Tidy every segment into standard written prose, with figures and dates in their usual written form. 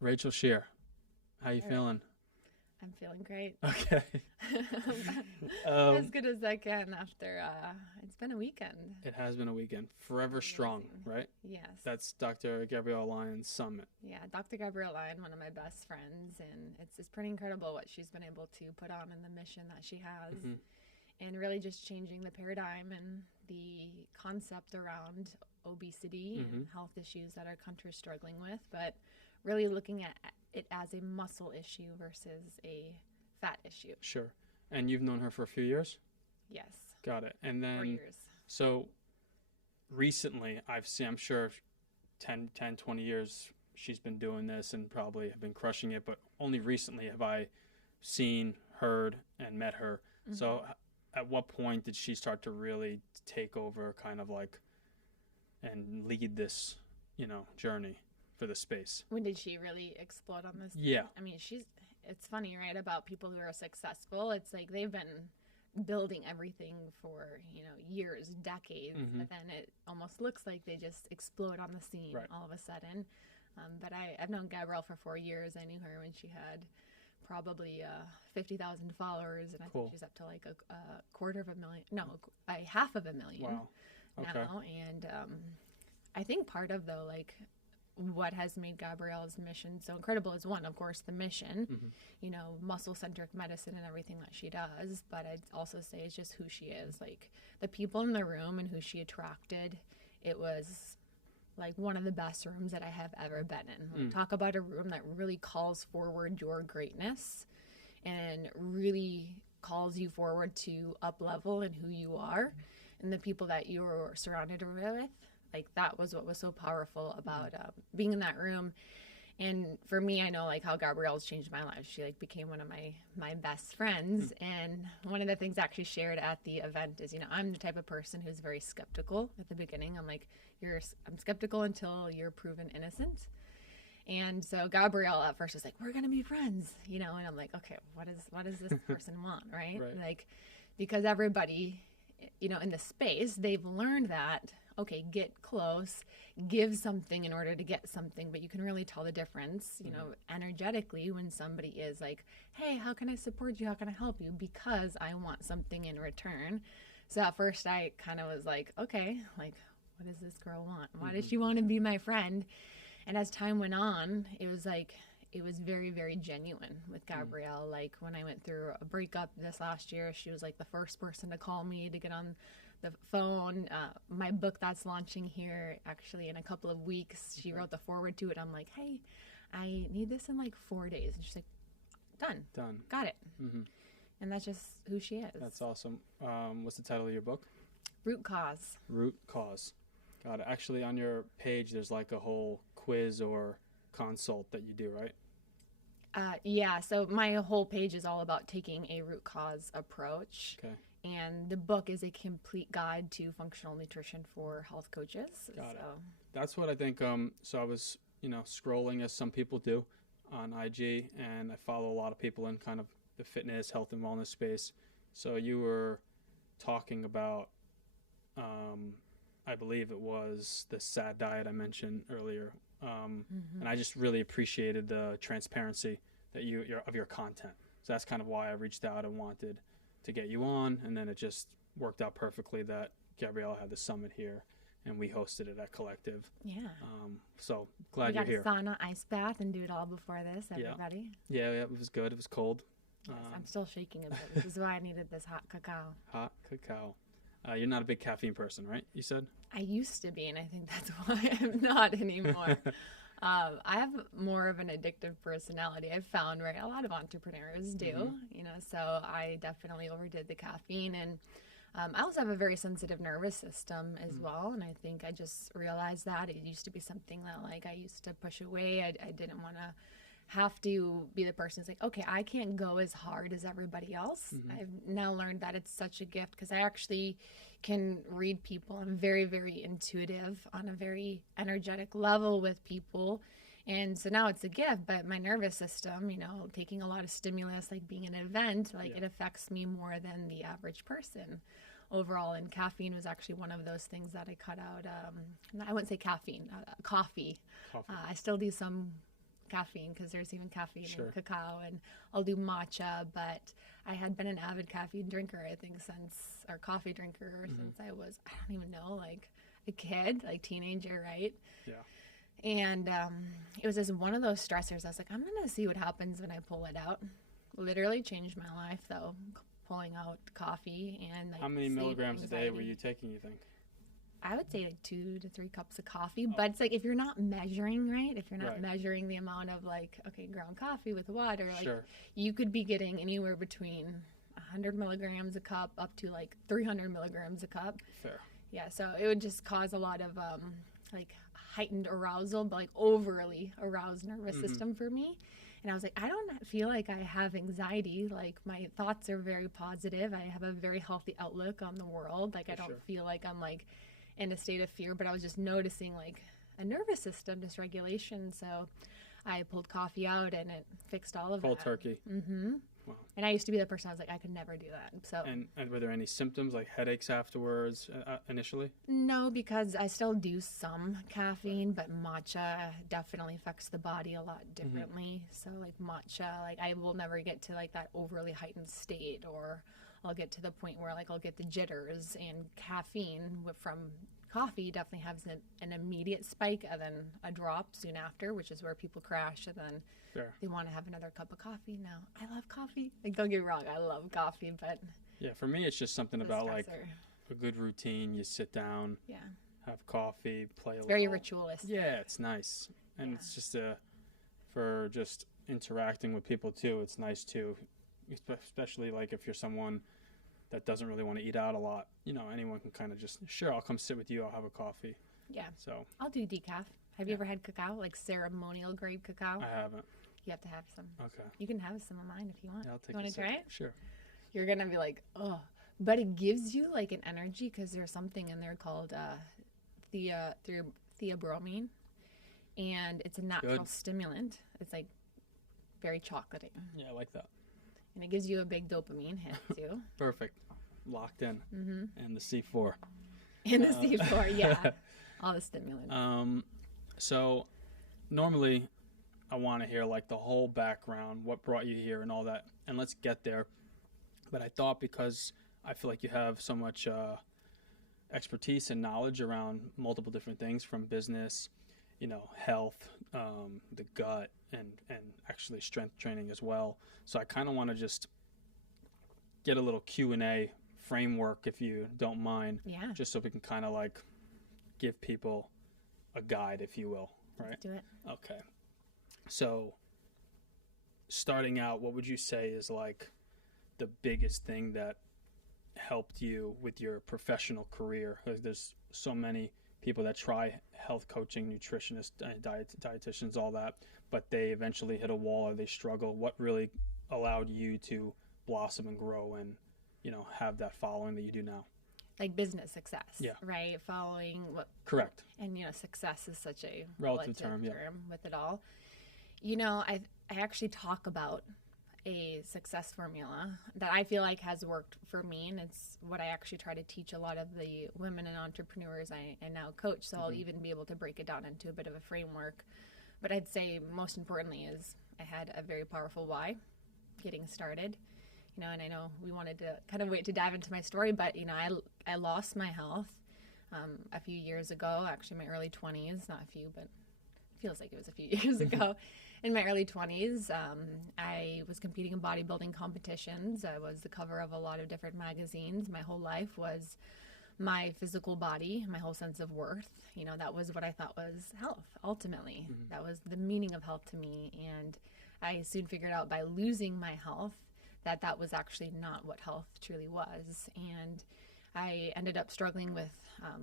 Rachel Scheer, how you feeling? I'm feeling great. Okay. As Um, good as I can after it's been a weekend. it has been a weekend. Forever Strong, Amazing. right? Yes. That's Dr. Gabrielle Lyon's summit. Yeah, Dr. Gabrielle Lyon, one of my best friends, and it's pretty incredible what she's been able to put on and the mission that she has, Hmm. and really just changing the paradigm and the concept around obesity Hmm. and health issues that our country is struggling with, but really looking at it as a muscle issue versus a fat issue. Sure. And you've known her for a few years? Yes, Got it. And 4 years. so recently, I'm sure 20 years she's been doing this and probably have been crushing it, but only recently have I seen, heard, and met her. So at what point did she start to really take over kind of like and lead this, journey for the space? When did she really explode on this? Yeah. I mean, it's funny, right? About people who are successful. It's like they've been building everything for, years, decades, Hmm. but then it almost looks like they just explode on the scene Right. all of a sudden. But I've known Gabrielle for 4 years. I knew her when she had probably 50,000 followers, and I Cool. think she's up to like a quarter of a million, no, a half of a million Wow. Okay. now. And I think part of, though, like what has made Gabrielle's mission so incredible is, one, of course, the mission, muscle-centric medicine and everything that she does. But I'd also say it's just who she is, like the people in the room and who she attracted. It was like one of the best rooms that I have ever been in. Like, talk about a room that really calls forward your greatness and really calls you forward to up level in who you are and the people that you're surrounded with. Like, that was what was so powerful about being in that room. And for me, I know like how Gabrielle's changed my life. She like became one of my best friends. And one of the things actually shared at the event is, I'm the type of person who's very skeptical at the beginning. I'm like, I'm skeptical until you're proven innocent. And so Gabrielle at first was like, we're gonna be friends, and I'm like, okay, what does this person want, right? Right. Like, because everybody, in the space, they've learned that, okay, get close, give something in order to get something, but you can really tell the difference, energetically when somebody is like, hey, how can I support you? How can I help you? Because I want something in return. So at first I kind of was like, okay, like, what does this girl want? Why does she want to be my friend? And as time went on, it was very, very genuine with Gabrielle. Like, when I went through a breakup this last year, she was like the first person to call me to get on the phone. My book that's launching here actually in a couple of weeks, she wrote the foreword to it. I'm like, hey, I need this in like 4 days. And she's like, done. Got it. Hmm. And that's just who she is. That's awesome. What's the title of your book? Root cause. Root Cause. Got it. Actually, on your page, there's like a whole quiz or consult that you do, right? Yeah, so my whole page is all about taking a root cause approach. Okay. And the book is a complete guide to functional nutrition for health coaches. Got it. That's what I think. So I was, scrolling as some people do on IG, and I follow a lot of people in kind of the fitness, health, and wellness space. So you were talking about, I believe it was the SAT diet I mentioned earlier, and I just really appreciated the transparency that of your content. So that's kind of why I reached out and wanted to get you on, and then it just worked out perfectly that Gabriella had the summit here, and we hosted it at Collective. Yeah. So glad you're here. We got a sauna, ice bath, and do it all before this, everybody. Yeah, it was good. It was cold. Yes, I'm still shaking a bit. This is why I needed this hot cacao. Hot cacao. You're not a big caffeine person, right? You said? I used to be, and I think that's why I'm not anymore. I have more of an addictive personality. I've found, right? A lot of entrepreneurs do, so I definitely overdid the caffeine. And I also have a very sensitive nervous system as well. And I think I just realized that it used to be something that like I used to push away. I didn't want to have to be the person who's like, okay, I can't go as hard as everybody else. I've now learned that it's such a gift because I actually can read people. I'm very, very intuitive on a very energetic level with people. And so now it's a gift, but my nervous system, taking a lot of stimulus, like being in an event, it affects me more than the average person overall. And caffeine was actually one of those things that I cut out. I wouldn't say caffeine, coffee. I still do some caffeine, because there's even caffeine Sure. in cacao, and I'll do matcha, but I had been an avid caffeine drinker, I think, or coffee drinker since I was, I don't even know, like a kid, like teenager, right? Yeah. And it was just one of those stressors. I was like, I'm going to see what happens when I pull it out. Literally changed my life, though, pulling out coffee and like How many sleep milligrams a day were anxiety. you taking, you think? I would say like 2 to 3 cups of coffee, but it's like if you're not measuring, right? If you're not Right. measuring the amount of like, okay, ground coffee with water, like Sure. you could be getting anywhere between 100 milligrams a cup up to like 300 milligrams a cup. Fair. Yeah, so it would just cause a lot of like heightened arousal, but like overly aroused nervous system for me. And I was like, I don't feel like I have anxiety. Like my thoughts are very positive. I have a very healthy outlook on the world. Like I don't sure. feel like I'm like in a state of fear, but I was just noticing like a nervous system dysregulation. So I pulled coffee out and it fixed all of Cold that. turkey. Wow. And I used to be the person I was like, I could never do that. So And were there any symptoms like headaches afterwards initially? no, because I still do some caffeine, but matcha definitely affects the body a lot differently. So like matcha, like I will never get to like that overly heightened state, or I'll get to the point where like I'll get the jitters. And caffeine from coffee definitely has an immediate spike and then a drop soon after, which is where people crash, and then Fair. they want to have another cup of coffee. Now I love coffee. Like don't get me wrong, I love coffee, but Yeah, for me, it's just something the about like stressor. a good routine. You sit down, Yeah, have coffee, play a it's very little. ritualistic. Yeah, it's nice. And Yeah. it's just for just interacting with people too, it's nice too. Especially like if you're someone that doesn't really want to eat out a lot, anyone can kind of just, sure, I'll come sit with you, I'll have a coffee. Yeah. So I'll do decaf. Have you ever had cacao, like ceremonial grade cacao? I haven't. You have to have some. Okay. You can have some of mine if you want. Yeah, I'll take You want a to sip. try it? Sure. You're going to be like, oh. But it gives you like an energy because there's something in there called theobromine. And it's a natural Good. stimulant. It's like very chocolatey. Yeah, I like that. And it gives you a big dopamine hit too. Perfect. Locked in. And the C4. And the C4, yeah. All the stimulants. So normally I want to hear like the whole background, what brought you here and all that, and let's get there. But I thought, because I feel like you have so much expertise and knowledge around multiple different things, from business, health, the gut, and actually strength training as well. So I kind of want to just get a little Q&A framework, if you don't mind, Yeah. just so we can kind of like give people a guide, if you will, right? Let's do it. Okay. So starting out, what would you say is like the biggest thing that helped you with your professional career? Like, there's so many people that try health coaching, nutritionists, dietitians, all that, but they eventually hit a wall or they struggle. What really allowed you to blossom and grow and, have that following that you do now? Like business success. Yeah. Right? Following what. Correct. And, success is such a Relative term, yeah. with it all. I actually talk about a success formula that I feel like has worked for me, and it's what I actually try to teach a lot of the women and entrepreneurs I now coach, so I'll even be able to break it down into a bit of a framework. But I'd say most importantly is I had a very powerful why getting started. And I know we wanted to kind of wait to dive into my story, but, I lost my health a few years ago, actually my early 20s, not a few, but it feels like it was a few years ago. In my early 20s, I was competing in bodybuilding competitions. I was the cover of a lot of different magazines. My whole life was my physical body, my whole sense of worth. That was what I thought was health, ultimately. That was the meaning of health to me. And I soon figured out by losing my health that was actually not what health truly was. And I ended up struggling with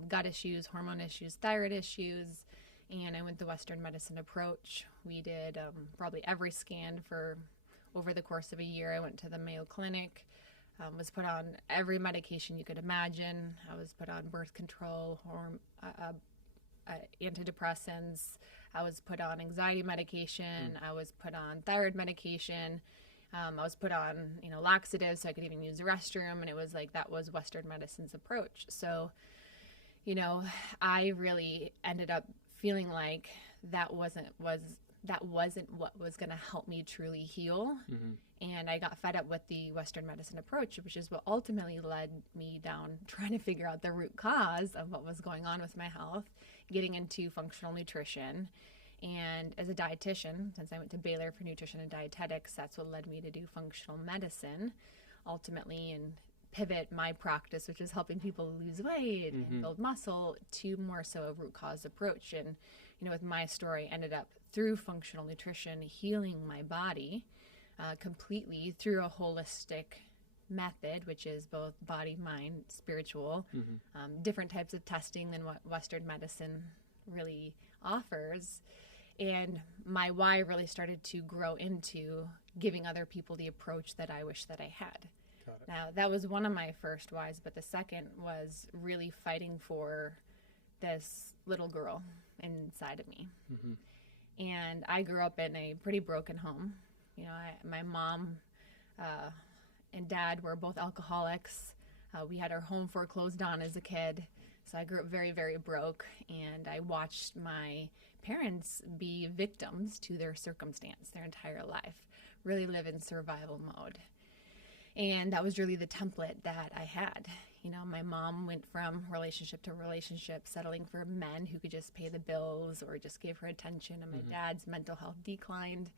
gut issues, hormone issues, thyroid issues, and I went the Western medicine approach. We did probably every scan for over the course of a year. I went to the Mayo Clinic, was put on every medication you could imagine. I was put on birth control, antidepressants. I was put on anxiety medication. I was put on thyroid medication. I was put on, laxatives so I could even use the restroom, and it was like that was Western medicine's approach. So, I really ended up feeling like that was that wasn't what was going to help me truly heal. And I got fed up with the Western medicine approach, which is what ultimately led me down trying to figure out the root cause of what was going on with my health, getting into functional nutrition. And as a dietitian, since I went to Baylor for Nutrition and Dietetics, that's what led me to do functional medicine ultimately, and pivot my practice, which is helping people lose weight and build muscle, to more so a root cause approach. And, with my story, ended up through functional nutrition, healing my body completely through a holistic method, which is both body, mind, spiritual, different types of testing than what Western medicine really offers. And my why really started to grow into giving other people the approach that I wish that I had. Now, that was one of my first whys, but the second was really fighting for this little girl inside of me. And I grew up in a pretty broken home. My mom and dad were both alcoholics. We had our home foreclosed on as a kid. So I grew up very, very broke, and I watched my parents be victims to their circumstance their entire life, really live in survival mode. And that was really the template that I had. My mom went from relationship to relationship, settling for men who could just pay the bills or just give her attention. And my dad's mental health declined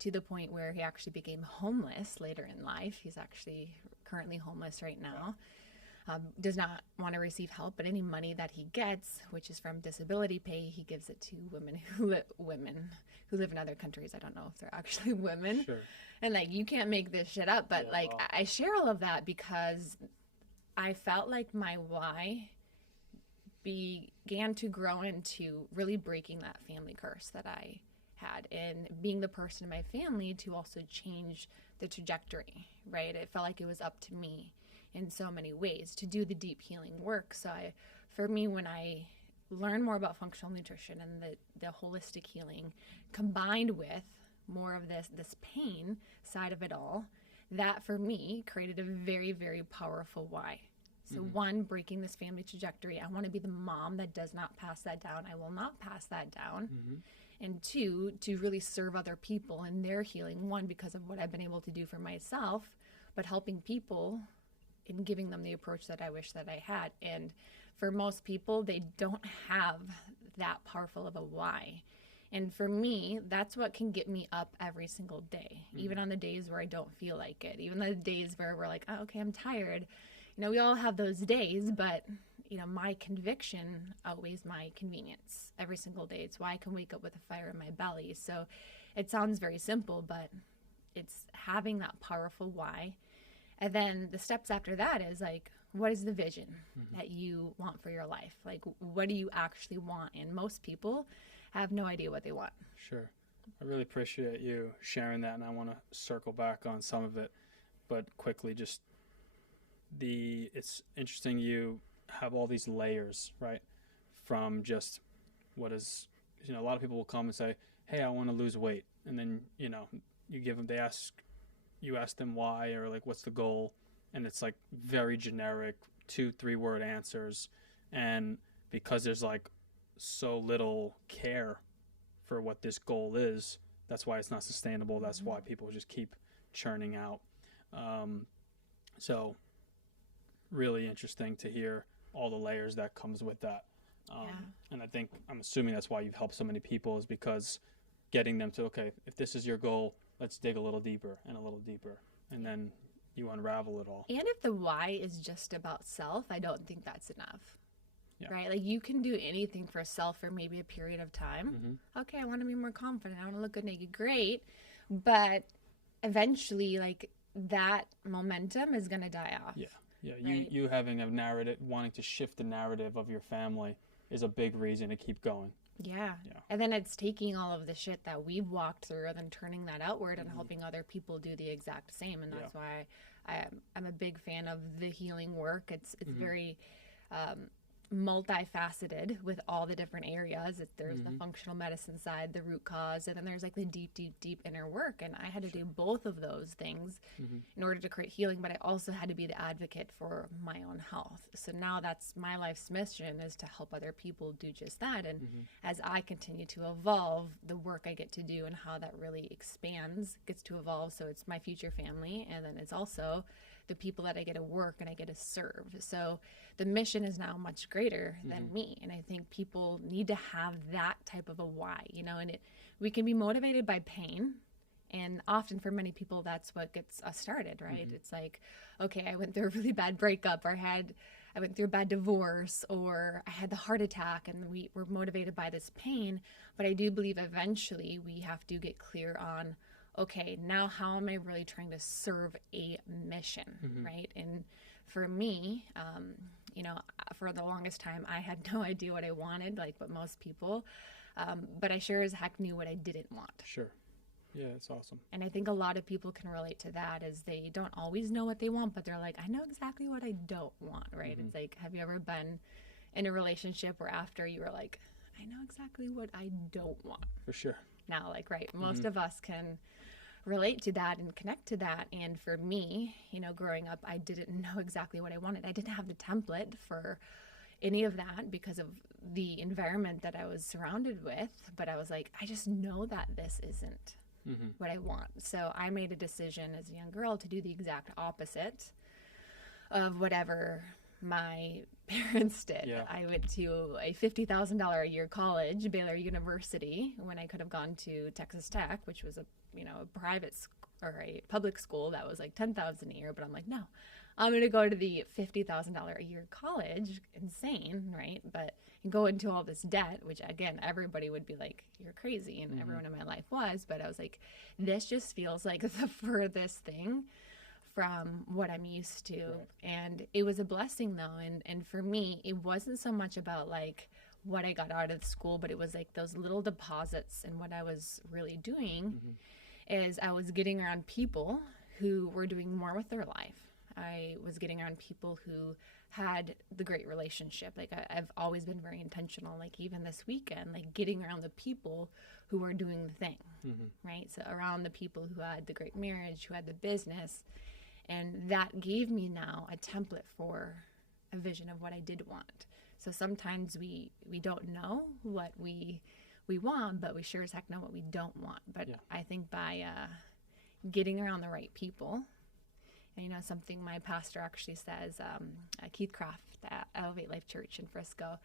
to the point where he actually became homeless later in life. He's actually currently homeless right now. Does not want to receive help, but any money that he gets, which is from disability pay, he gives it to women who live in other countries. I don't know if they're actually women. Sure. And you can't make this shit up, but I share all of that because I felt like my why began to grow into really breaking that family curse that I had, and being the person in my family to also change the trajectory, right? It felt like it was up to me in so many ways to do the deep healing work. So for me, when I learned more about functional nutrition and the holistic healing combined with more of this pain side of it all, that for me created a very, very powerful why. So one, breaking this family trajectory. I want to be the mom that does not pass that down. I will not pass that down. And two, to really serve other people in their healing. One, because of what I've been able to do for myself, but helping people in giving them the approach that I wish that I had. And for most people, they don't have that powerful of a why. And for me, that's what can get me up every single day, even on the days where I don't feel like it, even the days where we're like, oh, okay, I'm tired. We all have those days, but, my conviction outweighs my convenience every single day. It's why I can wake up with a fire in my belly. So it sounds very simple, but it's having that powerful why. And then the steps after that is what is the vision that you want for your life? What do you actually want? And most people have no idea what they want. Sure. I really appreciate you sharing that, and I want to circle back on some of it, but quickly, it's interesting you have all these layers, right? From just what is, a lot of people will come and say, hey, I want to lose weight. And then, you ask them why, or what's the goal? And it's very generic, 2-3 word answers. And because there's so little care for what this goal is, that's why it's not sustainable. That's why people just keep churning out. So really interesting to hear all the layers that comes with that. And I'm assuming that's why you've helped so many people, is because getting them to, okay, if this is your goal, let's dig a little deeper and a little deeper. And then you unravel it all. And if the why is just about self, I don't think that's enough. Yeah. Right? You can do anything for self for maybe a period of time. Okay, I want to be more confident. I want to look good naked. Great. But eventually, that momentum is going to die off. Yeah. Yeah. Right? You having a narrative, wanting to shift the narrative of your family is a big reason to keep going. Yeah. And then it's taking all of the shit that we've walked through and then turning that outward and helping other people do the exact same. And that's why I'm a big fan of the healing work. It's very multifaceted with all the different areas. There's the functional medicine side, the root cause, and then there's like the deep inner work. And I had to do both of those things in order to create healing, but I also had to be the advocate for my own health. So now that's my life's mission, is to help other people do just that. And as I continue to evolve, the work I get to do and how that really expands gets to evolve. So it's my future family, and then it's also the people that I get to work and I get to serve. So the mission is now much greater than me. And I think people need to have that type of a why, you know, and we can be motivated by pain. And often for many people, that's what gets us started, right? It's like, okay, I went through a really bad breakup, or I went through a bad divorce, or I had the heart attack, and we were motivated by this pain. But I do believe eventually we have to get clear on, okay, now how am I really trying to serve a mission, right? And for me, you know, for the longest time, I had no idea what I wanted, like what most people, but I sure as heck knew what I didn't want. Sure. Yeah, it's awesome. And I think a lot of people can relate to that, as they don't always know what they want, but they're like, I know exactly what I don't want, right? It's like, have you ever been in a relationship where after you were like, I know exactly what I don't want? For sure. Now, like, right, most of us can relate to that and connect to that. And for me, you know, growing up, I didn't know exactly what I wanted. I didn't have the template for any of that because of the environment that I was surrounded with. But I was like, I just know that this isn't what I want. So I made a decision as a young girl to do the exact opposite of whatever my parents did. Yeah. I went to a $50,000 a year college, Baylor University, when I could have gone to Texas Tech, which was a private or a public school that was like $10,000 a year. But I'm like, no, I'm going to go to the $50,000 a year college. Insane, right? But go into all this debt, which again, everybody would be like, you're crazy. And everyone in my life was, but I was like, this just feels like the furthest thing from what I'm used to. Right. And it was a blessing though. And for me, it wasn't so much about like what I got out of school, but it was like those little deposits. And what I was really doing is I was getting around people who were doing more with their life. I was getting around people who had the great relationship. Like I've always been very intentional, like even this weekend, like getting around the people who are doing the thing, right? So around the people who had the great marriage, who had the business. And that gave me now a template for a vision of what I did want. So sometimes we don't know what we want, but we sure as heck know what we don't want. But I think by getting around the right people, and, you know, something my pastor actually says, Keith Croft at Elevate Life Church in Frisco,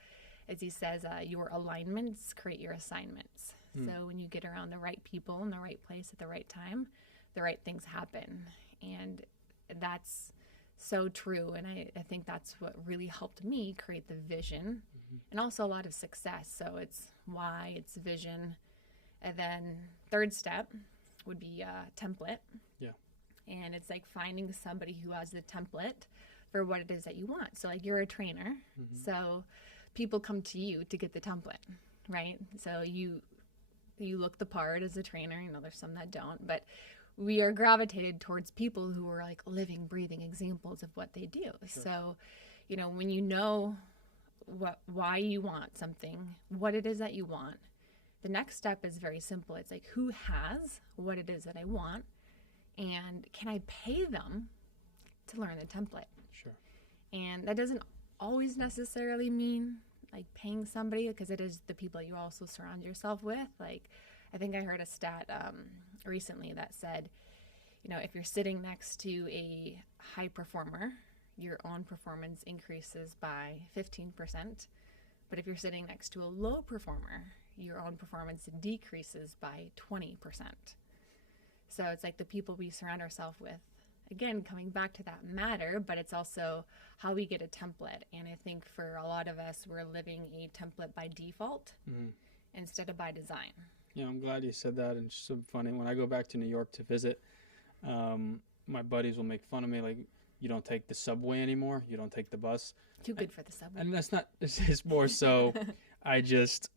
is he says, your alignments create your assignments. So when you get around the right people in the right place at the right time, the right things happen. And that's so true. And I think that's what really helped me create the vision and also a lot of success. So it's why, it's vision. And then third step would be template. Yeah. And it's like finding somebody who has the template for what it is that you want. So like you're a trainer. So people come to you to get the template, right? So you look the part as a trainer. You know, there's some that don't, but we are gravitated towards people who are like living, breathing examples of what they do. Sure. So, you know, when you know why you want something, what it is that you want, the next step is very simple. It's like, who has what it is that I want? And can I pay them to learn the template? Sure. And that doesn't always necessarily mean like paying somebody, because it is the people you also surround yourself with. Like, I think I heard a stat recently that said, you know, if you're sitting next to a high performer, your own performance increases by 15%. But if you're sitting next to a low performer, your own performance decreases by 20%. So it's like the people we surround ourselves with, again, coming back to that matter, but it's also how we get a template. And I think for a lot of us, we're living a template by default instead of by design. Yeah, I'm glad you said that. And it's so funny. When I go back to New York to visit, my buddies will make fun of me, like, you don't take the subway anymore. You don't take the bus. Too good for the subway. And that's not, it's more so I just,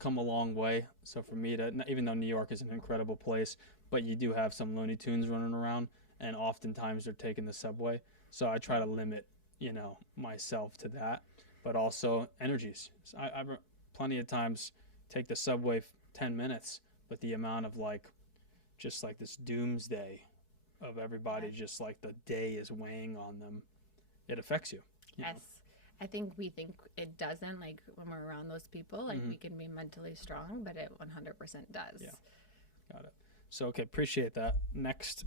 come a long way. So for me to, even though New York is an incredible place, but you do have some Looney Tunes running around, and oftentimes they're taking the subway. So I try to limit, you know, myself to that. but also energies. I've plenty of times take the subway 10 minutes, but the amount of just like this doomsday of everybody, just like the day is weighing on them, it affects you. Yes. I think we think it doesn't, like when we're around those people, like we can be mentally strong, but it 100% does. Yeah. Got it. So, okay, appreciate that. Next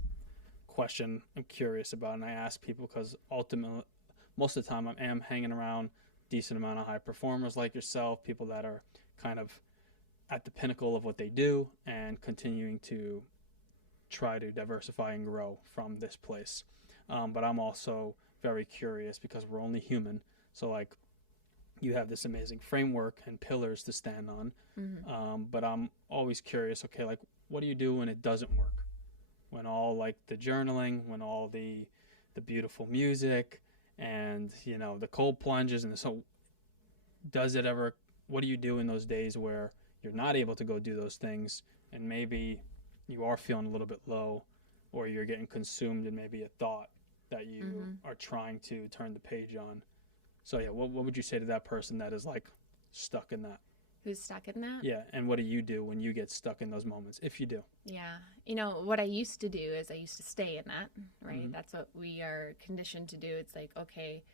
question I'm curious about, and I ask people because ultimately, most of the time I am hanging around decent amount of high performers like yourself, people that are kind of at the pinnacle of what they do and continuing to try to diversify and grow from this place. But I'm also very curious because we're only human. So like you have this amazing framework and pillars to stand on. But I'm always curious, okay, like what do you do when it doesn't work? When all like the journaling, when all the beautiful music and, you know, the cold plunges and so does it ever, what do you do in those days where you're not able to go do those things and maybe you are feeling a little bit low or you're getting consumed in maybe a thought that you are trying to turn the page on? So yeah, what would you say to that person that is like stuck in that? Who's stuck in that? Yeah, and what do you do when you get stuck in those moments, if you do? Yeah, you know, what I used to do is I used to stay in that, right? That's what we are conditioned to do. It's like, okay,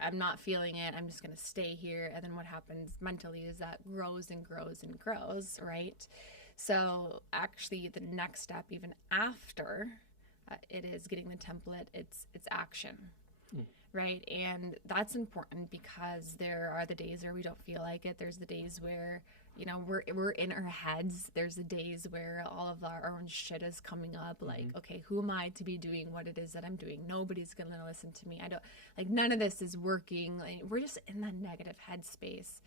I'm not feeling it, I'm just going to stay here. And then what happens mentally is that grows and grows and grows, right? So actually the next step, even after it is getting the template, it's action. Right. And that's important because there are the days where we don't feel like it. There's the days where, you know, we're in our heads. There's the days where all of our own shit is coming up. Like, okay, who am I to be doing what it is that I'm doing? Nobody's going to listen to me. I don't like none of this is working. Like, we're just in that negative headspace,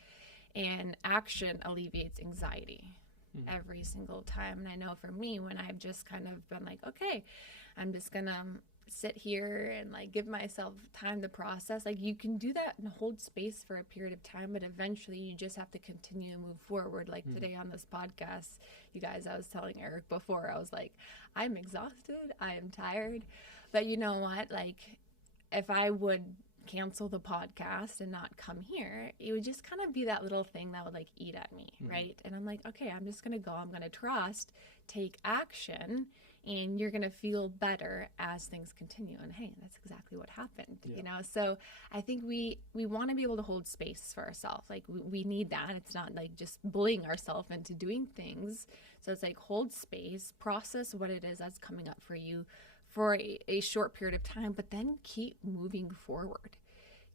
and action alleviates anxiety every single time. And I know for me, when I've just kind of been like, okay, I'm just going to sit here and like give myself time to process. Like you can do that and hold space for a period of time, but eventually you just have to continue to move forward. Like today on this podcast, you guys, I was telling Eric before, I was like, I'm exhausted, I am tired, but you know what, like if I would cancel the podcast and not come here, it would just kind of be that little thing that would like eat at me, right? And I'm like, okay, I'm just gonna go, I'm gonna trust, take action, and you're going to feel better as things continue. And hey, that's exactly what happened, you know? So I think we want to be able to hold space for ourselves. Like we need that. It's not like just bullying ourselves into doing things. So it's like hold space, process what it is that's coming up for you for a short period of time, but then keep moving forward.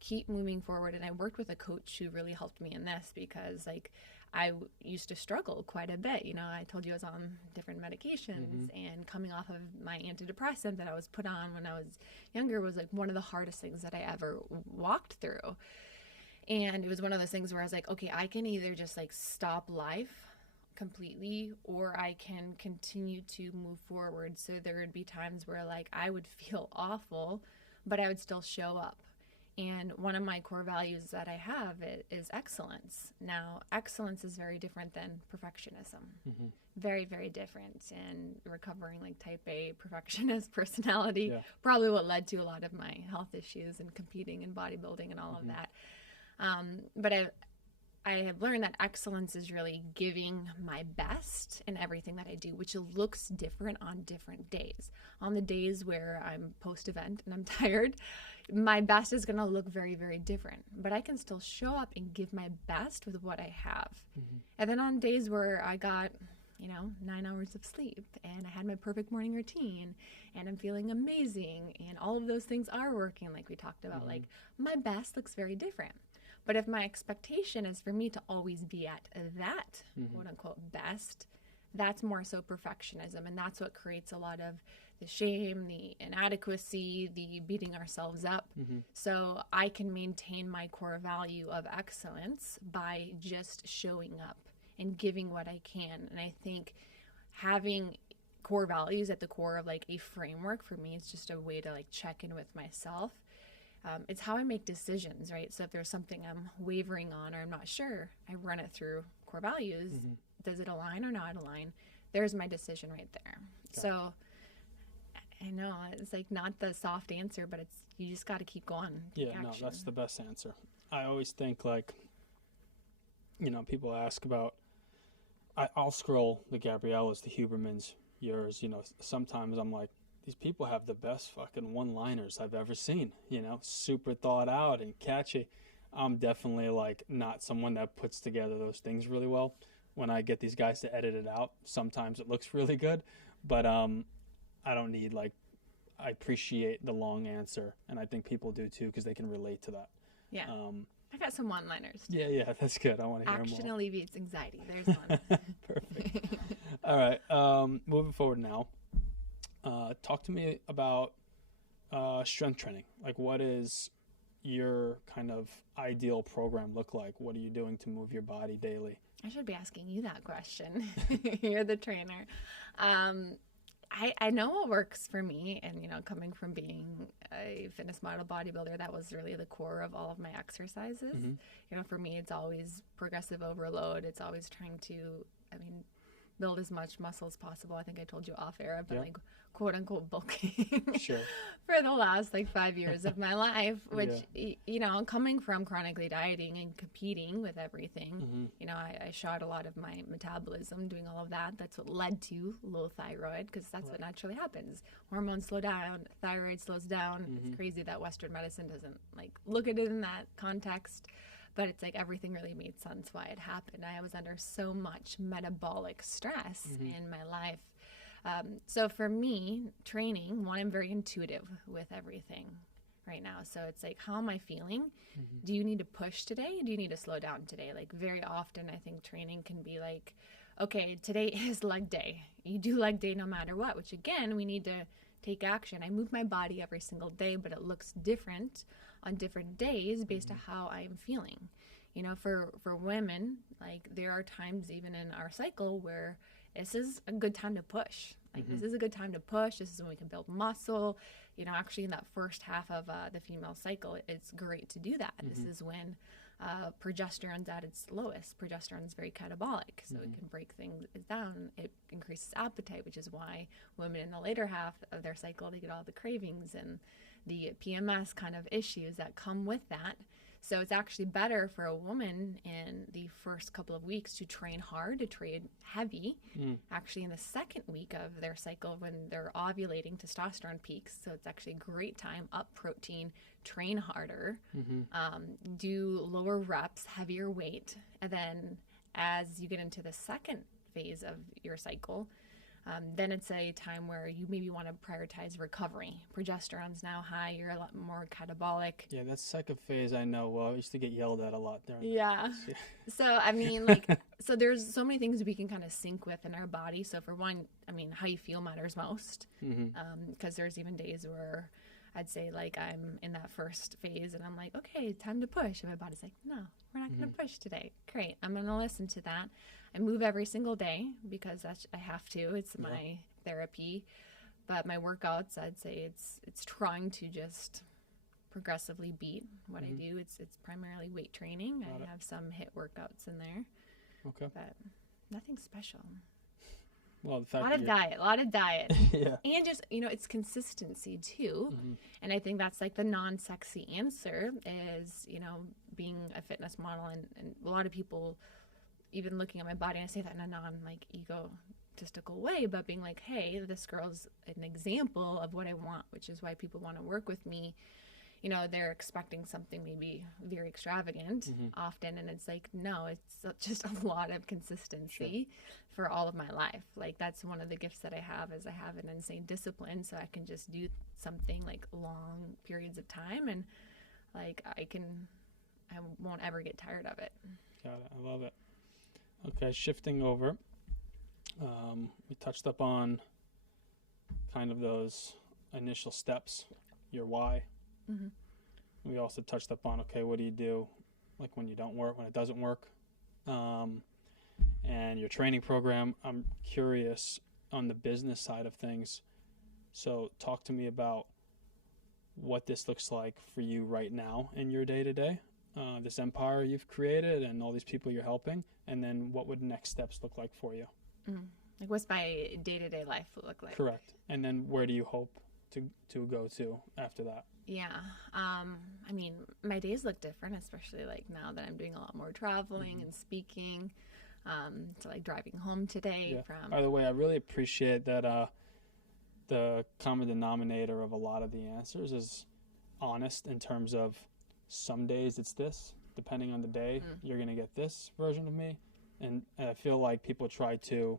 Keep moving forward. And I worked with a coach who really helped me in this because like I used to struggle quite a bit. You know, I told you I was on different medications and coming off of my antidepressant that I was put on when I was younger was like one of the hardest things that I ever walked through. And it was one of those things where I was like, okay, I can either just like stop life completely or I can continue to move forward. So there would be times where like I would feel awful, but I would still show up. And one of my core values that I have is excellence. Now, excellence is very different than perfectionism. Very, very different. And recovering like type A perfectionist personality, probably what led to a lot of my health issues and competing in bodybuilding and all of that. But I have learned that excellence is really giving my best in everything that I do, which looks different on different days. On the days where I'm post-event and I'm tired, my best is going to look very, very different. But I can still show up and give my best with what I have. And then on days where I got, 9 hours of sleep and I had my perfect morning routine and I'm feeling amazing and all of those things are working like we talked about, like my best looks very different. But if my expectation is for me to always be at that quote unquote best, that's more so perfectionism. And that's what creates a lot of the shame, the inadequacy, the beating ourselves up. So I can maintain my core value of excellence by just showing up and giving what I can. And I think having core values at the core of like a framework for me is just a way to like check in with myself. It's how I make decisions, right? So if there's something I'm wavering on or I'm not sure, I run it through core values. Does it align or not align? There's my decision right there. Okay. So I know it's like not the soft answer, but you just got to keep going. Yeah, no, that's the best answer. I always think, like, people ask about, I'll scroll the Gabriellas, the Hubermans, yours, sometimes I'm like, these people have the best fucking one-liners I've ever seen, super thought out and catchy. I'm definitely, like, not someone that puts together those things really well. When I get these guys to edit it out, sometimes it looks really good, but I don't need, like, I appreciate the long answer, and I think people do too because they can relate to that. Yeah. I got some one-liners. Yeah, that's good. I want to hear Action more. alleviates anxiety. There's one. Perfect. All right. Moving forward now. Talk to me about strength training. Like, what is your kind of ideal program look like? What are you doing to move your body daily? I should be asking you that question. You're the trainer. I know what works for me, and coming from being a fitness model bodybuilder, that was really the core of all of my exercises. For me, it's always progressive overload. It's always trying to, build as much muscle as possible. I think I told you off air, I've been like quote unquote bulking for the last 5 years of my life, which, coming from chronically dieting and competing with everything, I shot a lot of my metabolism doing all of that. That's what led to low thyroid, because that's what naturally happens. Hormones slow down, thyroid slows down. It's crazy that Western medicine doesn't look at it in that context. But it's everything really made sense why it happened. I was under so much metabolic stress in my life. So for me, training, I'm very intuitive with everything right now. So it's how am I feeling? Do you need to push today? Do you need to slow down today? Very often I think training can be okay, today is leg day. You do leg day no matter what, which again, we need to take action. I move my body every single day, but it looks different on different days based on how I am feeling. For women, there are times even in our cycle where this is a good time to push. This is a good time to push. This is when we can build muscle. Actually in that first half of the female cycle, it's great to do that. This is when progesterone's at its lowest. Progesterone is very catabolic, so it can break things down. It increases appetite, which is why women in the later half of their cycle, they get all the cravings and the PMS kind of issues that come with that. So it's actually better for a woman in the first couple of weeks to train hard, to train heavy. Actually in the second week of their cycle, when they're ovulating, testosterone peaks. So it's actually a great time, up protein, train harder, do lower reps, heavier weight. And then as you get into the second phase of your cycle, then it's a time where you maybe want to prioritize recovery. Progesterone's now high. You're a lot more catabolic. Yeah, that second phase, I know. Well, I used to get yelled at a lot there. Yeah. So, so there's so many things we can kind of sync with in our body. So for one, how you feel matters most. Because there's even days where I'd say I'm in that first phase and I'm okay, time to push. And my body's no, we're not going to push today. Great. I'm going to listen to that. I move every single day because I have to. It's my therapy. But my workouts, I'd say it's trying to just progressively beat what I do. It's primarily weight training. I have some HIIT workouts in there. Okay. But nothing special. Well, the fact a lot of diet. Yeah. And just, it's consistency too. And I think that's the non-sexy answer is, being a fitness model and a lot of people even looking at my body, and I say that in a non egotistical way, but being hey, this girl's an example of what I want, which is why people want to work with me. They're expecting something maybe very extravagant often, and it's no, it's just a lot of consistency for all of my life. That's one of the gifts that I have is I have an insane discipline, so I can just do something long periods of time, and I won't ever get tired of it. Got it. I love it. Okay, shifting over, we touched up on kind of those initial steps, your why. We also touched up on, okay, what do you do when you don't work, when it doesn't work, and your training program. I'm curious on the business side of things. So talk to me about what this looks like for you right now in your day-to-day. This empire you've created and all these people you're helping, and then what would next steps look like for you? What's my day-to-day life look like? Correct. And then where do you hope to go to after that? Yeah. I mean, my days look different, especially like now that I'm doing a lot more traveling and speaking. So like driving home today from. By the way, I really appreciate that the common denominator of a lot of the answers is honest in terms of some days it's this, depending on the day, you're going to get this version of me. And I feel like people try to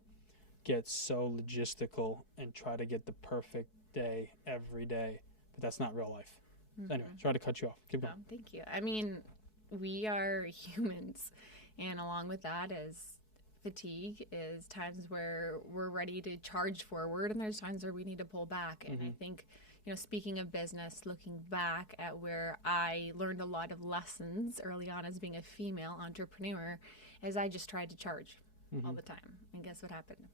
get so logistical and try to get the perfect day every day, but that's not real life. So anyway, try to cut you off. Keep going. Thank you. I mean, we are humans, and along with that is fatigue, is times where we're ready to charge forward, and there's times where we need to pull back. And I think, speaking of business, looking back at where I learned a lot of lessons early on as being a female entrepreneur, is I just tried to charge all the time. And guess what happened?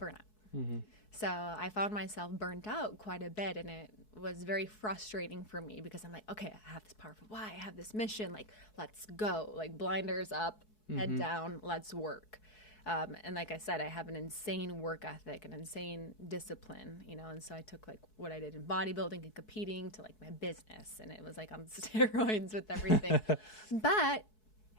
Burnout. So I found myself burnt out quite a bit, and it was very frustrating for me because I'm like, okay, I have this powerful why, I have this mission, like, let's go, like blinders up, head down, let's work. And like I said, I have an insane work ethic, an insane discipline, and so I took like what I did in bodybuilding and competing to like my business, and it was like on steroids with everything. But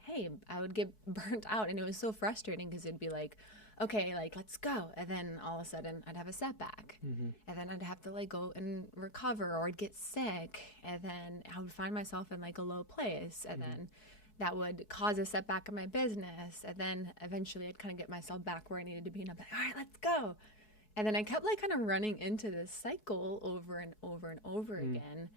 hey, I would get burnt out, and it was so frustrating because it'd be like, okay, like, let's go. And then all of a sudden I'd have a setback, and then I'd have to like go and recover, or I'd get sick. And then I would find myself in like a low place. And then that would cause a setback in my business. And then eventually I'd kind of get myself back where I needed to be. And I'm like, all right, let's go. And then I kept like kind of running into this cycle over and over and over again.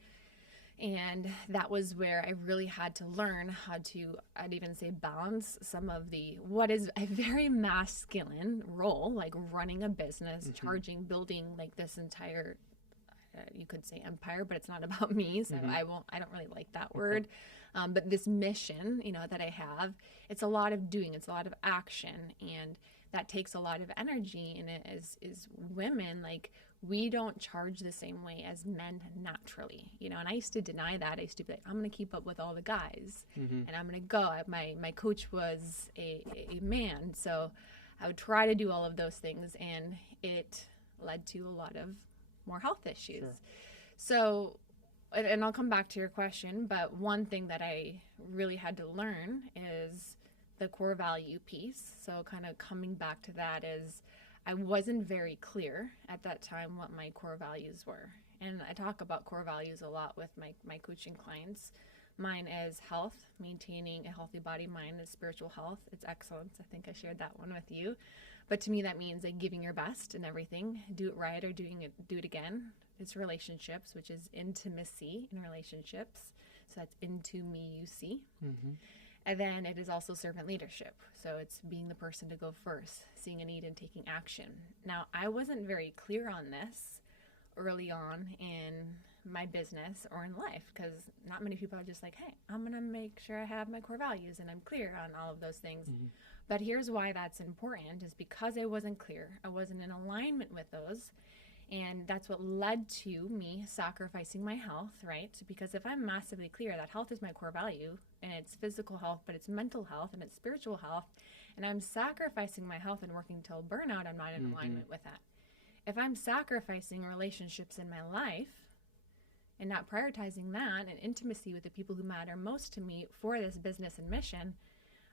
And that was where I really had to learn how to, I'd even say, balance some of what is a very masculine role, like running a business, charging, building like this entire, you could say empire, but it's not about me. So I don't really like that word. But this mission, that I have, it's a lot of doing, it's a lot of action, and that takes a lot of energy. And it is women, like, we don't charge the same way as men naturally, and I used to deny that. I used to be like, I'm going to keep up with all the guys, and I'm going to go. My coach was a man, so I would try to do all of those things, and it led to a lot of more health issues. Sure. So, and I'll come back to your question, but one thing that I really had to learn is the core value piece. So kind of coming back to that is, I wasn't very clear at that time what my core values were. And I talk about core values a lot with my coaching clients. Mine is health, maintaining a healthy body, mind, and spiritual health. It's excellence. I think I shared that one with you. But to me, that means like giving your best in everything. Do it right or do it again. It's relationships, which is intimacy in relationships. So that's into me, you see. And then it is also servant leadership. So it's being the person to go first, seeing a need and taking action. Now, I wasn't very clear on this early on in my business or in life, because not many people are just like, hey, I'm going to make sure I have my core values and I'm clear on all of those things. But here's why that's important, is because I wasn't clear. I wasn't in alignment with those. And that's what led to me sacrificing my health, right? Because if I'm massively clear that health is my core value, and it's physical health, but it's mental health and it's spiritual health, and I'm sacrificing my health and working till burnout, I'm not in alignment with that. If I'm sacrificing relationships in my life and not prioritizing that and intimacy with the people who matter most to me for this business and mission,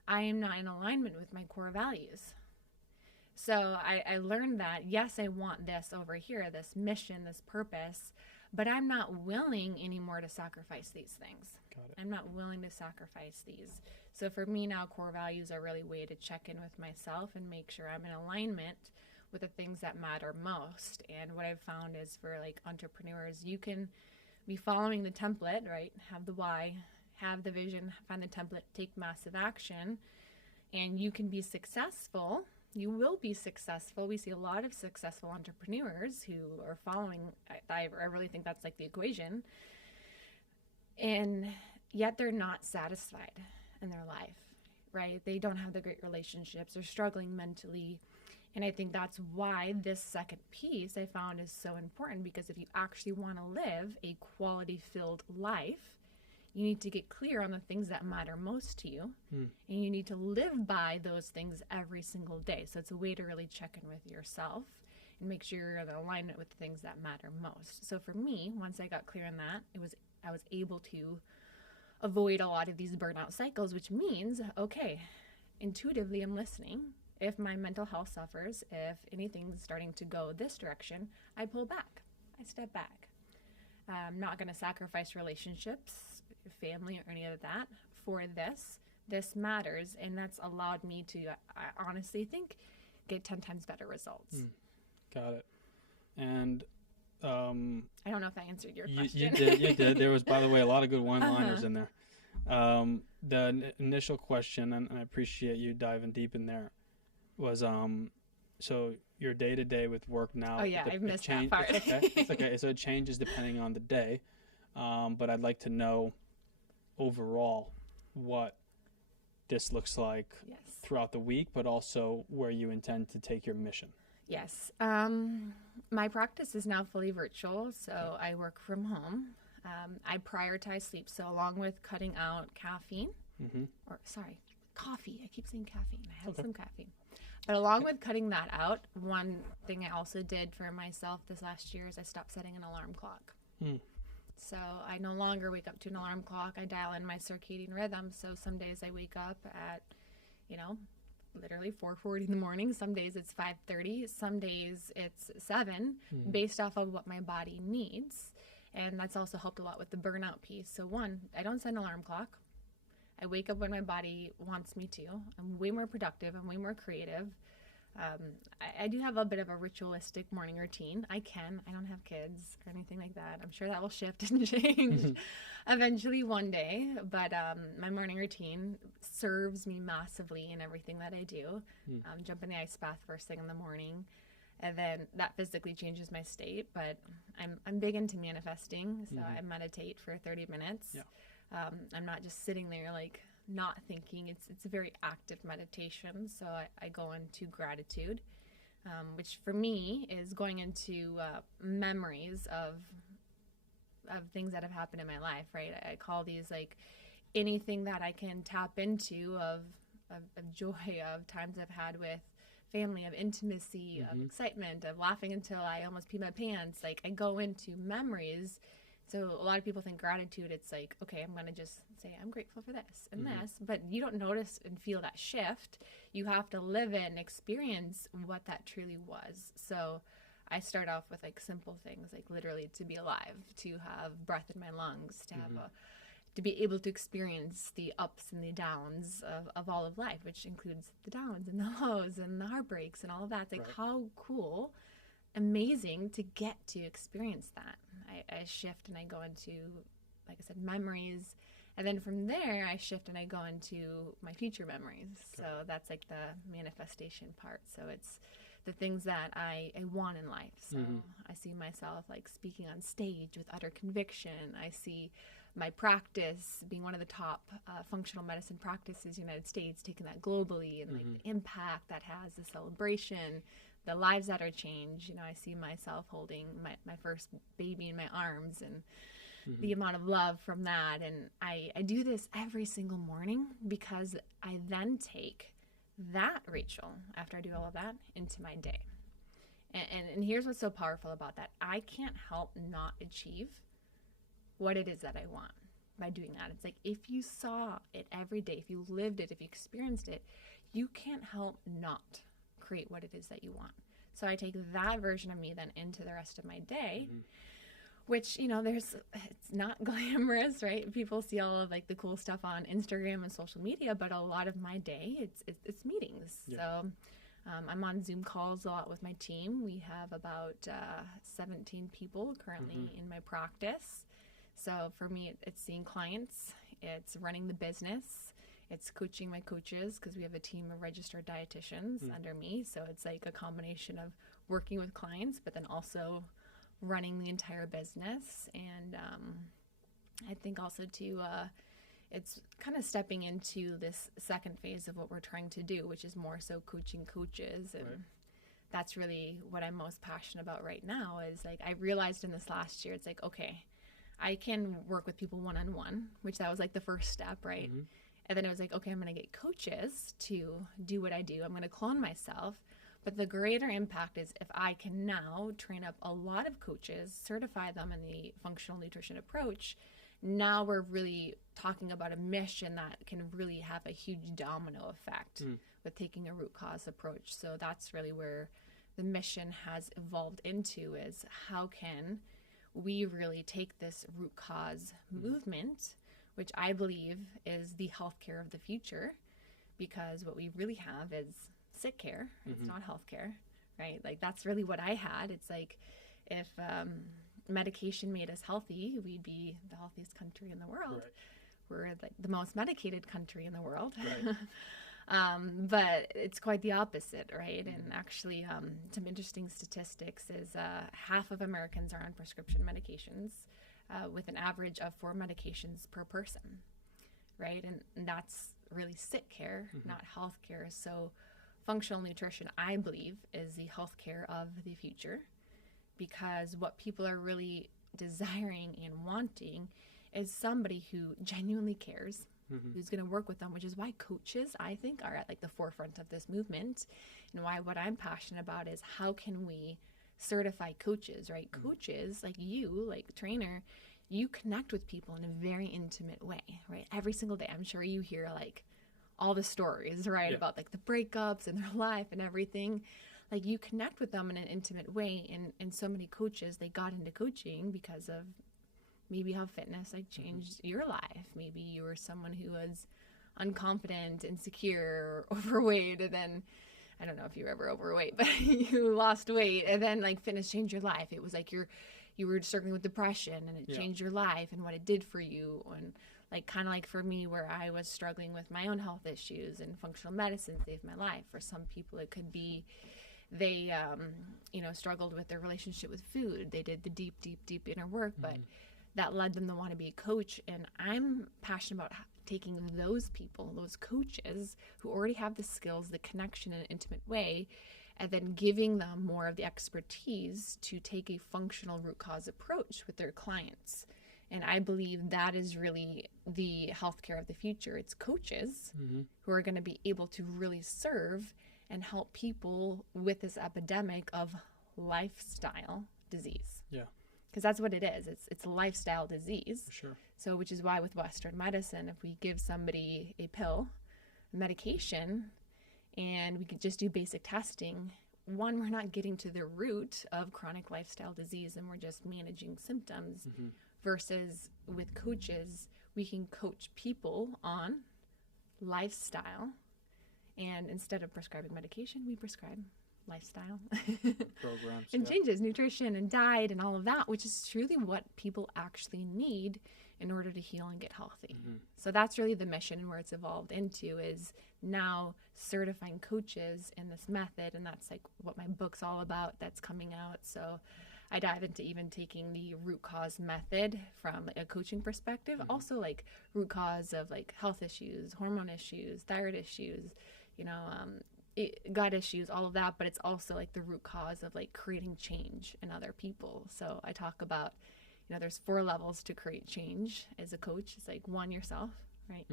I am not in alignment with my core values. So I learned that, yes, I want this over here, this mission, this purpose, but I'm not willing anymore to sacrifice these things. Got it. I'm not willing to sacrifice these. So for me now, core values are really a way to check in with myself and make sure I'm in alignment with the things that matter most. And what I've found is, for like entrepreneurs, you can be following the template, right? Have the why, have the vision, find the template, take massive action, and you can be successful. You will be successful. We see a lot of successful entrepreneurs who are following. I really think that's like the equation. And yet they're not satisfied in their life, right? They don't have the great relationships. They're struggling mentally. And I think that's why this second piece I found is so important, because if you actually want to live a quality-filled life, you need to get clear on the things that matter most to you, and you need to live by those things every single day. So it's a way to really check in with yourself and make sure you're in alignment with the things that matter most. So for me, once I got clear on that, I was able to avoid a lot of these burnout cycles, which means, okay, intuitively I'm listening. If my mental health suffers, if anything's starting to go this direction, I pull back. I step back. I'm not going to sacrifice relationships, family, or any of that for this. This matters, and that's allowed me to, I honestly think, get 10 times better results. Got it. And I don't know if I answered your question. You did. There was, by the way, a lot of good one-liners in there. The initial question, and I appreciate you diving deep in there, was so your day-to-day with work now. Oh, yeah, I missed that part. It's okay. It's okay. So it changes depending on the day. But I'd like to know overall what this looks like throughout the week, but also where you intend to take your mission. Yes. My practice is now fully virtual, so I work from home. I prioritize sleep. So along with cutting out caffeine, coffee. I keep saying caffeine. I have some caffeine. But along with cutting that out, one thing I also did for myself this last year is I stopped setting an alarm clock. So I no longer wake up to an alarm clock. I dial in my circadian rhythm. So some days I wake up at, literally 4:40 in the morning. Some days it's 5:30. Some days it's 7, based off of what my body needs. And that's also helped a lot with the burnout piece. So one, I don't set an alarm clock. I wake up when my body wants me to. I'm way more productive. I'm way more creative. I do have a bit of a ritualistic morning routine. I don't have kids or anything like that. I'm sure that will shift and change eventually one day. But my morning routine serves me massively in everything that I do. Jump in the ice bath first thing in the morning. And then that physically changes my state. But I'm big into manifesting. So I meditate for 30 minutes. Yeah. I'm not just sitting there like not thinking. It's a very active meditation. So I go into gratitude, which for me is going into memories of things that have happened in my life, right? I call these like anything that I can tap into of joy, of times I've had with family, of intimacy, of excitement, of laughing until I almost pee my pants. Like I go into memories. So a lot of people think gratitude, it's like, okay, I'm going to just say I'm grateful for this and this, but you don't notice and feel that shift. You have to live it and experience what that truly was. So I start off with like simple things, like literally to be alive, to have breath in my lungs, to have to be able to experience the ups and the downs of all of life, which includes the downs and the lows and the heartbreaks and all of that. It's like how cool, amazing to get to experience that. I shift and I go into, like I said, memories. And then from there, I shift and I go into my future memories. Okay. So that's like the manifestation part. So it's the things that I want in life. So I see myself like speaking on stage with utter conviction. I see my practice being one of the top functional medicine practices in the United States, taking that globally, and like the impact that has, the celebration, the lives that are changed. I see myself holding my first baby in my arms, and the amount of love from that. And I do this every single morning because I then take that Rachel, after I do all of that, into my day. And here's what's so powerful about that. I can't help not achieve what it is that I want by doing that. It's like if you saw it every day, if you lived it, if you experienced it, you can't help not create what it is that you want. So I take that version of me then into the rest of my day, which, it's not glamorous, right? People see all of like the cool stuff on Instagram and social media, but a lot of my day, it's meetings. Yeah. So I'm on Zoom calls a lot with my team. We have about 17 people currently in my practice. So for me, it's seeing clients, it's running the business, it's coaching my coaches, because we have a team of registered dietitians under me. So it's like a combination of working with clients, but then also running the entire business. And I think also too, it's kind of stepping into this second phase of what we're trying to do, which is more so coaching coaches. And that's really what I'm most passionate about right now. Is like I realized in this last year, it's like, okay, I can work with people one-on-one, which that was like the first step, right? And then it was like, okay, I'm going to get coaches to do what I do. I'm going to clone myself. But the greater impact is if I can now train up a lot of coaches, certify them in the functional nutrition approach, now we're really talking about a mission that can really have a huge domino effect with taking a root cause approach. So that's really where the mission has evolved into, is how can we really take this root cause movement, which I believe is the healthcare of the future, because what we really have is sick care. It's not healthcare, right? Like that's really what I had. It's like if medication made us healthy, we'd be the healthiest country in the world. Right. We're like the most medicated country in the world. Right. But it's quite the opposite, right? And actually, some interesting statistics is half of Americans are on prescription medications with an average of 4 medications per person, right? And that's really sick care, not health care. So functional nutrition, I believe, is the healthcare of the future, because what people are really desiring and wanting is somebody who genuinely cares, who's going to work with them, which is why coaches, I think, are at like the forefront of this movement, and why what I'm passionate about is how can we certify coaches, right? Coaches like you, like trainer, you connect with people in a very intimate way, right? Every single day, I'm sure you hear like all the stories, right? Yeah. About like the breakups and their life and everything. Like you connect with them in an intimate way. And so many coaches, they got into coaching because of maybe how fitness like changed your life. Maybe you were someone who was unconfident, insecure, overweight, and then I don't know if you were ever overweight, but you lost weight, and then like fitness changed your life. It was like you were struggling with depression, and it changed your life and what it did for you. And like kind of like for me, where I was struggling with my own health issues, and functional medicine saved my life. For some people, it could be they struggled with their relationship with food. They did the deep inner work, but that led them to want to be a coach. And I'm passionate about taking those people, those coaches who already have the skills, the connection in an intimate way, and then giving them more of the expertise to take a functional root cause approach with their clients. And I believe that is really the healthcare of the future. It's coaches who are going to be able to really serve and help people with this epidemic of lifestyle disease. Yeah. Because that's what it is. It's a lifestyle disease. For sure. So, which is why with Western medicine, if we give somebody a pill, a medication, and we could just do basic testing, one, we're not getting to the root of chronic lifestyle disease, and we're just managing symptoms. Versus with coaches, we can coach people on lifestyle, and instead of prescribing medication, we prescribe lifestyle programs and changes, nutrition and diet and all of that, which is truly what people actually need in order to heal and get healthy. So that's really the mission, and where it's evolved into is now certifying coaches in this method, and that's like what my book's all about that's coming out. So I dive into even taking the root cause method from like a coaching perspective, also like root cause of like health issues, hormone issues, thyroid issues, gut issues, all of that, but it's also like the root cause of like creating change in other people. So I talk about, there's 4 levels to create change as a coach. It's like 1, yourself, right?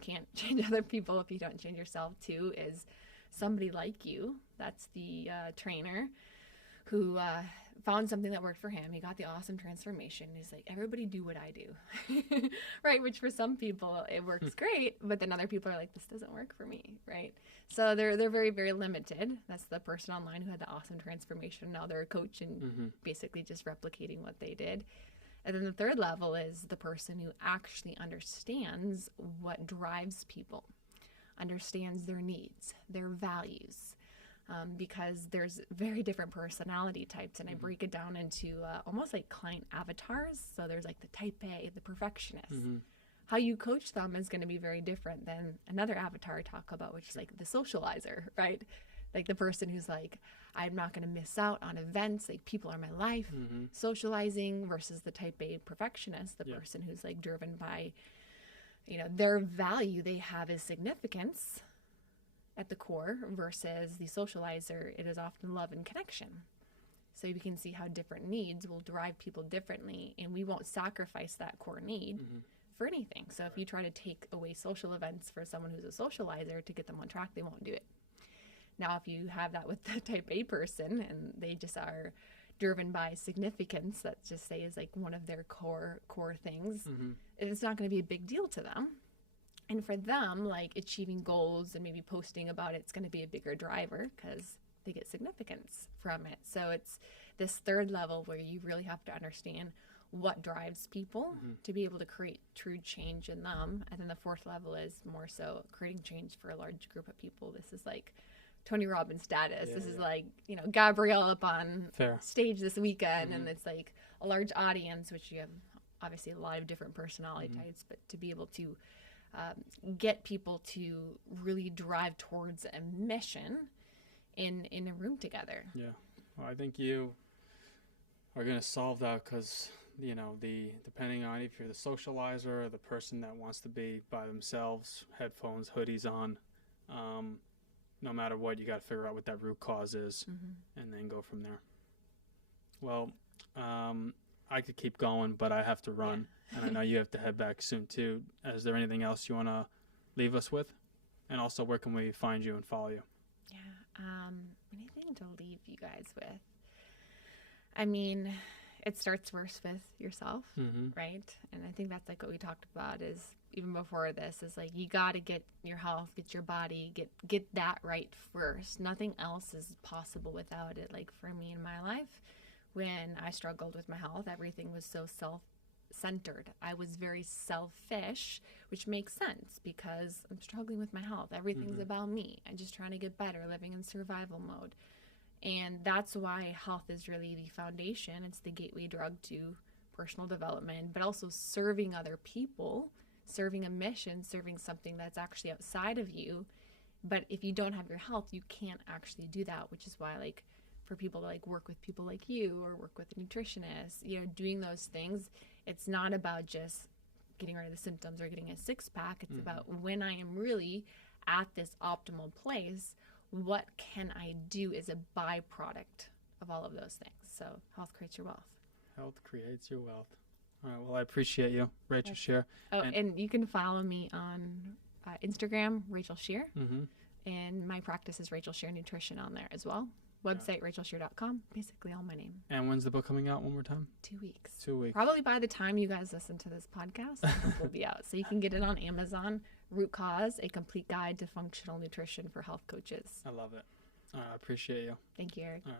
Can't change other people if you don't change yourself. 2 is somebody like you. That's the trainer who found something that worked for him. He got the awesome transformation. He's like, everybody do what I do, right? Which for some people it works great, but then other people are like, this doesn't work for me, right? So they're very, very limited. That's the person online who had the awesome transformation. Now they're a coach and basically just replicating what they did. And then the 3rd level is the person who actually understands what drives people, understands their needs, their values. Because there's very different personality types, and I break it down into almost like client avatars. So there's like the type A, the perfectionist. How you coach them is going to be very different than another avatar I talk about, which is like the socializer, right? Like the person who's like, I'm not going to miss out on events, like people are my life, socializing, versus the type A perfectionist, the person who's like driven by, their value they have is significance at the core, versus the socializer, it is often love and connection. So you can see how different needs will drive people differently, and we won't sacrifice that core need for anything. So if you try to take away social events for someone who's a socializer to get them on track, they won't do it. Now, if you have that with the type A person and they just are driven by significance, that just say is like one of their core things, it's not going to be a big deal to them. And for them, like achieving goals and maybe posting about it's going to be a bigger driver because they get significance from it. So it's this third level where you really have to understand what drives people to be able to create true change in them. And then the fourth level is more so creating change for a large group of people. This is like Tony Robbins status. This is like, you know, Gabrielle up on stage this weekend, and it's like a large audience, which you have obviously a lot of different personality types, but to be able to get people to really drive towards a mission in a room together. Yeah. Well, I think you are going to solve that because, you know, depending on if you're the socializer or the person that wants to be by themselves, headphones, hoodies on, no matter what, you got to figure out what that root cause is and then go from there. Well, I could keep going, but I have to run. And I know you have to head back soon too. Is there anything else you want to leave us with? And also, where can we find you and follow you? Yeah, anything to leave you guys with? I mean, it starts first with yourself, right? And I think that's like what we talked about is even before this is like you got to get your health, get your body, get that right first. Nothing else is possible without it. Like for me in my life, when I struggled with my health, everything was so self-centered. I was very selfish, which makes sense because I'm struggling with my health. Everything's about me. I'm just trying to get better, living in survival mode. And that's why health is really the foundation. It's the gateway drug to personal development, but also serving other people, serving a mission, serving something that's actually outside of you. But if you don't have your health, you can't actually do that, which is why like for people to like work with people like you or work with a nutritionist, you know, doing those things, it's not about just getting rid of the symptoms or getting a six-pack. It's about when I am really at this optimal place, what can I do as a byproduct of all of those things? So health creates your wealth. Health creates your wealth. All right. Well, I appreciate you, Rachel Scheer. Oh, and you can follow me on Instagram, Rachel Scheer. And my practice is Rachel Scheer Nutrition on there as well. Website, rachelscheer.com. Basically all my name. And when's the book coming out one more time? 2 weeks. 2 weeks. Probably by the time you guys listen to this podcast, the book will be out. So you can get it on Amazon. Root Cause, a complete guide to functional nutrition for health coaches. I love it. I appreciate you. Thank you, Eric.